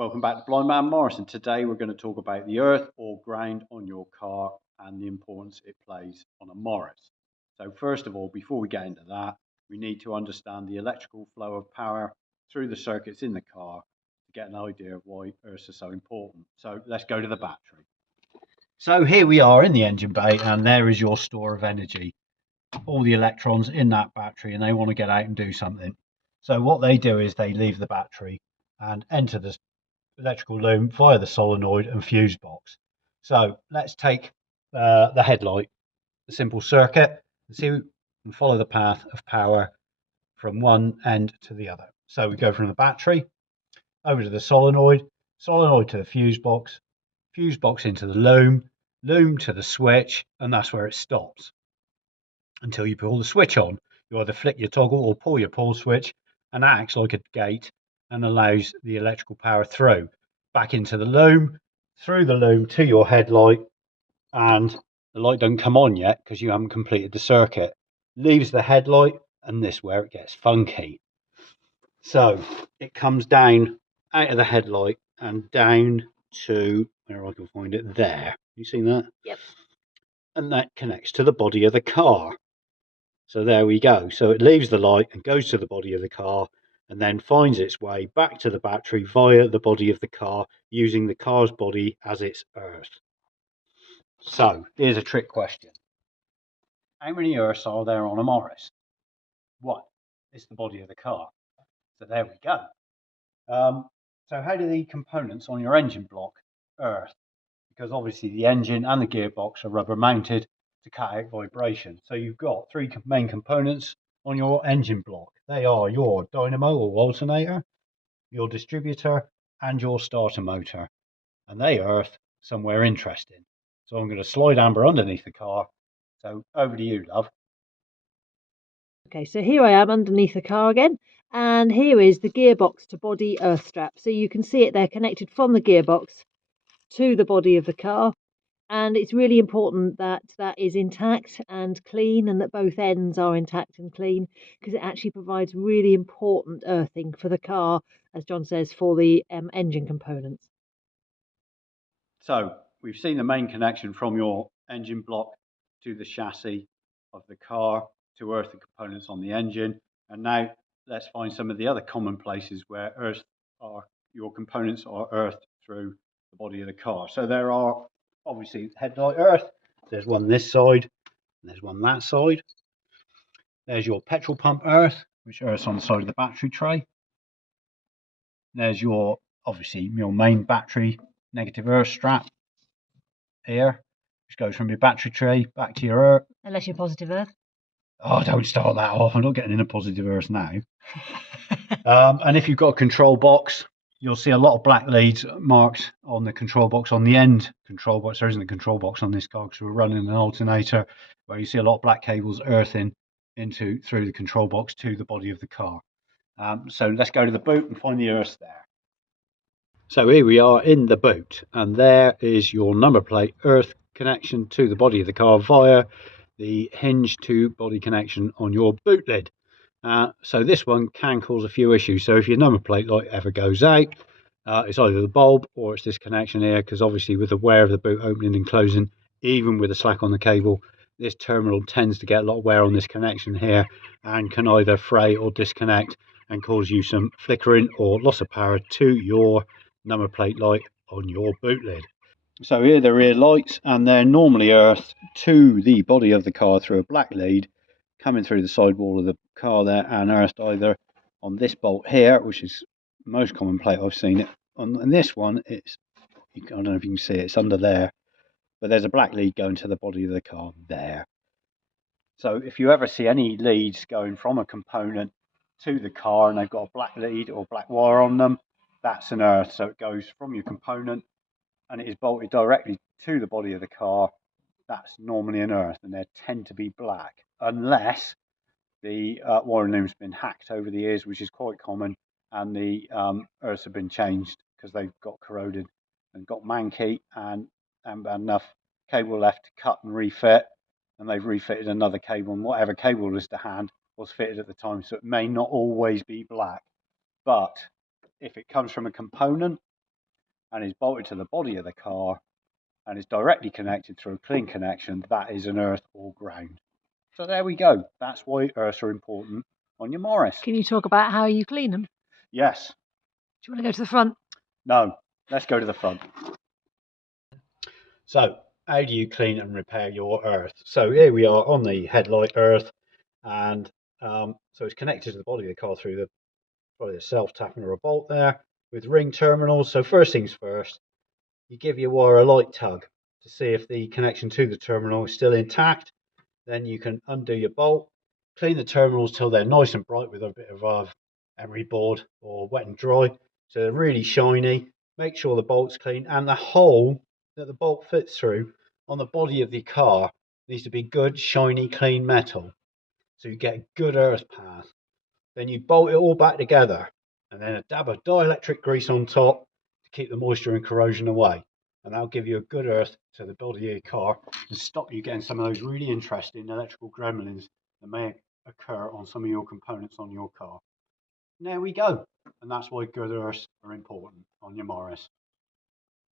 Welcome back to Blind Man Morris, and today we're going to talk about the earth or ground on your car and the importance it plays on a Morris. So first of all, before we get into that, we need to understand the electrical flow of power through the circuits in the car to get an idea of why earths are so important. So let's go to the battery. So here we are in the engine bay, and there is your store of energy. All the electrons in that battery, and they want to get out and do something. So what they do is they leave the battery and enter the electrical loom via the solenoid and fuse box. So let's take the headlight, the simple circuit, and see and follow the path of power from one end to the other. So we go from the battery over to the solenoid, solenoid to the fuse box into the loom, loom to the switch, and that's where it stops until you pull the switch on. You either flick your toggle or pull your pull switch, and that acts like a gate and allows the electrical power through back into the loom, through the loom to your headlight, and the light don't come on yet because you haven't completed the circuit. Leaves the headlight, and this is where it gets funky. So it comes down out of the headlight and down to where I can find it there. You seen that? Yep. And that connects to the body of the car. So there we go. So it leaves the light and goes to the body of the car and then finds its way back to the battery via the body of the car, using the car's body as its earth. So here's a trick question. How many earths are there on a Morris? One. It's the body of the car. So there we go. So how do the components on your engine block earth? Because obviously the engine and the gearbox are rubber mounted to cut out vibration. So you've got three main components on your engine block. They are your dynamo or alternator, your distributor, and your starter motor. And they earth somewhere interesting. So I'm going to slide Amber underneath the car. So over to you, love. Okay, so here I am underneath the car again, and here is the gearbox to body earth strap. So you can see it there connected from the gearbox to the body of the car. And it's really important that that is intact and clean, and that both ends are intact and clean, because it actually provides really important earthing for the car, as John says, for the engine components. So we've seen the main connection from your engine block to the chassis of the car to earth the components on the engine. And now let's find some of the other common places where your components are earthed through the body of the car. So there are obviously headlight earth. There's one this side, and there's one that side. There's your petrol pump earth, which earths on the side of the battery tray. There's your obviously your main battery negative earth strap here, which goes from your battery tray back to your earth. Unless you're positive earth. Oh, don't start that off. I'm not getting in a positive earth now. And if you've got a control box, you'll see a lot of black leads marked on the control box, on the end control box. There isn't a control box on this car because we're running an alternator, where you see a lot of black cables earthing through the control box to the body of the car. So let's go to the boot and find the earth there. So here we are in the boot, and there is your number plate earth connection to the body of the car via the hinge to body connection on your boot lid. So this one can cause a few issues. So if your number plate light ever goes out, it's either the bulb or it's this connection here, because obviously with the wear of the boot opening and closing, even with a slack on the cable, this terminal tends to get a lot of wear on this connection here and can either fray or disconnect and cause you some flickering or loss of power to your number plate light on your boot lid. So here are the rear lights, and they're normally earthed to the body of the car through a black lead coming through the sidewall of the car there, and earthed either on this bolt here, which is the most common plate I've seen it on. And this one, I don't know if you can see it, it's under there, but there's a black lead going to the body of the car there. So if you ever see any leads going from a component to the car and they've got a black lead or black wire on them, that's an earth. So it goes from your component and it is bolted directly to the body of the car. That's normally an earth, and they tend to be black unless the wiring loom's been hacked over the years, which is quite common, and the earths have been changed because they've got corroded and got manky and enough cable left to cut and refit, and they've refitted another cable, and whatever cable was to hand was fitted at the time, so it may not always be black. But if it comes from a component and is bolted to the body of the car and is directly connected through a clean connection, that is an earth or ground. So there we go. That's why earths are important on your Morris. Can you talk about how you clean them? Yes. Do you want to go to the front? No. Let's go to the front. So how do you clean and repair your earth? So here we are on the headlight earth, and so it's connected to the body of the car through the body itself, tapping or a bolt there with ring terminals. So first things first, you give your wire a light tug to see if the connection to the terminal is still intact. Then you can undo your bolt, clean the terminals till they're nice and bright with a bit of emery board or wet and dry, so they're really shiny. Make sure the bolt's clean, and the hole that the bolt fits through on the body of the car needs to be good, shiny, clean metal, so you get a good earth path. Then you bolt it all back together, and then a dab of dielectric grease on top to keep the moisture and corrosion away, and that'll give you a good earth to the body of your car and stop you getting some of those really interesting electrical gremlins that may occur on some of your components on your car. And there we go, and that's why good earths are important on your Morris.